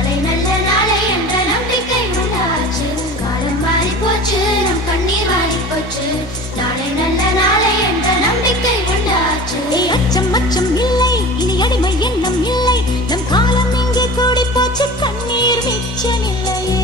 நாளை நல்ல நாளை என்ற நம்பிக்கை உண்டாச்சு. காலம் மாறி போச்சு, நம் கண்ணீர் மாறி போச்சு. நாளை நல்ல நாளை என்ற நம்பிக்கை உண்டாச்சு. அச்சம் அச்சம் இல்லை, இனி அடிமை எண்ணம் இல்லை. நம் காலம் இங்கே கூடி போச்சு, கண்ணீர் மிச்சமில்லையே.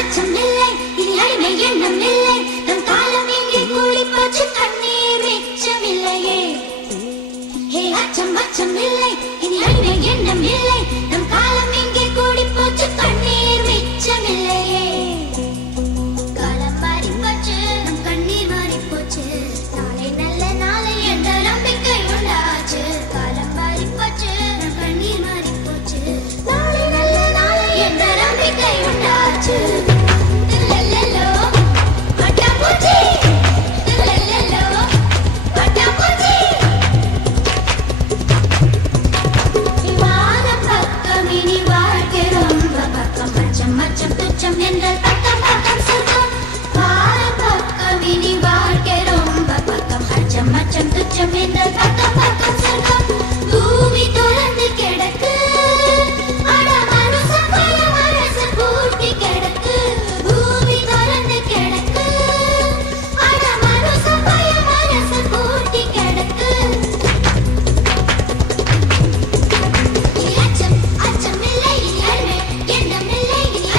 அச்சம் இல்லை, இனி அடிமை எண்ணம் இல்லை. நம் காலம் இங்கே கூடி போச்சு, கண்ணீர் மிச்சமில்லையே. அச்சம் இல்லை, இனி அடிமை எண்ணம் இல்லை. நம் காலம் இங்கே கூடி போச்சு, கண்ணீர் மிச்சமில்லையே. காலம் மாறி போச்சு, நம் கண்ணீர் மாறி போச்சு. நாளை நல்ல நாளை என்ற நம்பிக்கை உண்டாச்சு. காலம் மாறி போச்சு, நம் கண்ணீர் மாறி போச்சு. நாளை நல்ல நாளை என்ற நம்பிக்கை உண்டாச்சு. பூமி தொடர்ந்து கிடக்கு, அட மனச பய மனச பூட்டி கிடக்கு. பூமி தொடர்ந்து கிடக்கு, அட மனச பய மனச பூட்டி கிடக்கு. அச்சம் இல்லை, இனி அடிமை எண்ணம் இல்லை. இனி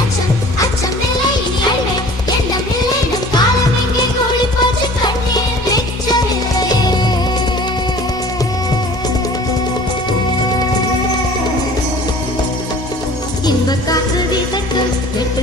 அச்சம் இல்லை, இனி அடிமை எண்ணம் இல்லை. நம் காலம் எங்கே கூடி போச்சு, கண்ணீர் மிச்சமில்லையே. இன்ப காற்று வீசட்டும், வெட்டு